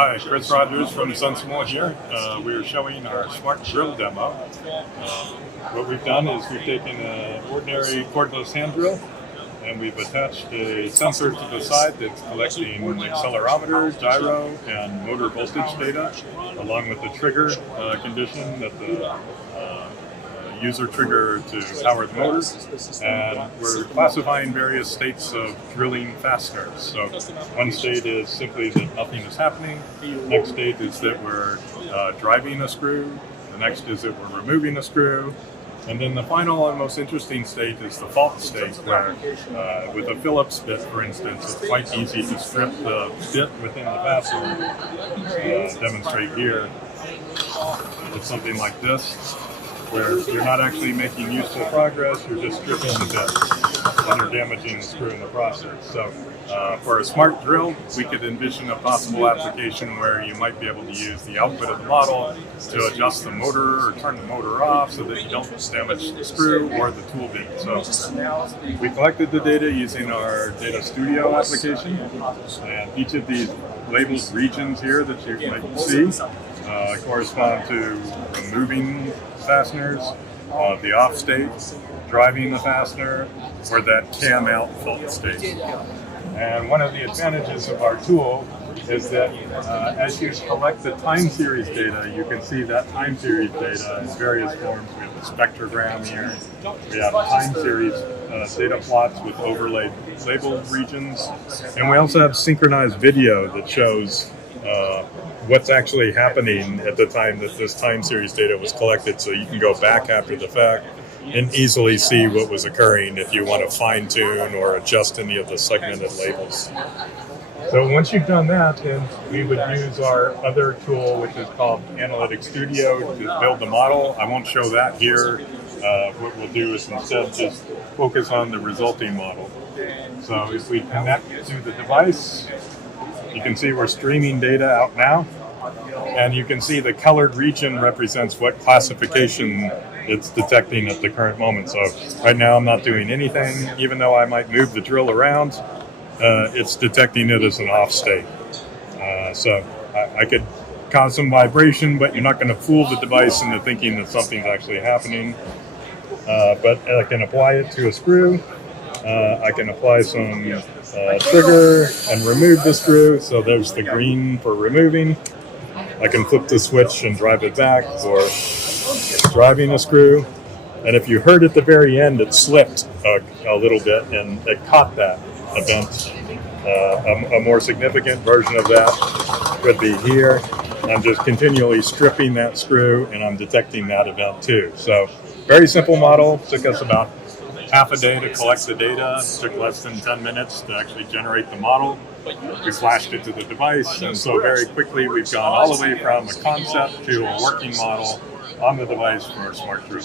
Hi, Chris Rogers from SensiML here. We are showing our smart drill demo. What we've done is we've taken an ordinary cordless hand drill and we've attached a sensor to the side that's collecting accelerometer, gyro, and motor voltage data, along with the trigger condition that the user trigger to power the motor. And we're classifying various states of drilling fasteners. So one state is simply that nothing is happening. Next state is that we're driving a screw. The next is that we're removing a screw. And then the final and most interesting state is the fault state, where with a Phillips bit, for instance, it's quite easy to strip the bit within the fastener. Demonstrate here. It's something like this, where you're not actually making useful progress, you're just stripping the bit and you're damaging the screw in the process. So for a smart drill, we could envision a possible application where you might be able to use the output of the model to adjust the motor or turn the motor off so that you don't damage the screw or the tool bit. So we collected the data using our Data Studio application, and each of these labeled regions here that you might see correspond to removing fasteners, the off state, driving the fastener, or that cam out fault state. And one of the advantages of our tool is that as you collect the time series data, you can see that time series data in various forms. We have a spectrogram here. We have time series data plots with overlaid labeled regions. And we also have synchronized video that shows what's actually happening at the time that this time series data was collected, so you can go back after the fact and easily see what was occurring if you want to fine-tune or adjust any of the segmented labels. So once you've done that, then we would use our other tool, which is called Analytics Studio, to build the model. I won't show that here. What we'll do is instead just focus on the resulting model. So if we connect to the device, you can see we're streaming data out now, and you can see the colored region represents what classification it's detecting at the current moment. So right now I'm not doing anything, even though I might move the drill around, it's detecting it as an off state. So I could cause some vibration, but you're not going to fool the device into thinking that something's actually happening. But I can apply it to a screw. I can apply some trigger and remove the screw, so there's the green for removing. I can flip the switch and drive it back for driving a screw. And if you heard at the very end, it slipped a little bit and it caught that event. A more significant version of that would be here. I'm just continually stripping that screw and I'm detecting that event too. So very simple model, took us about half a day to collect the data. It took less than 10 minutes to actually generate the model. We flashed it to the device, and so very quickly we've gone all the way from a concept to a working model on the device for our smart drill.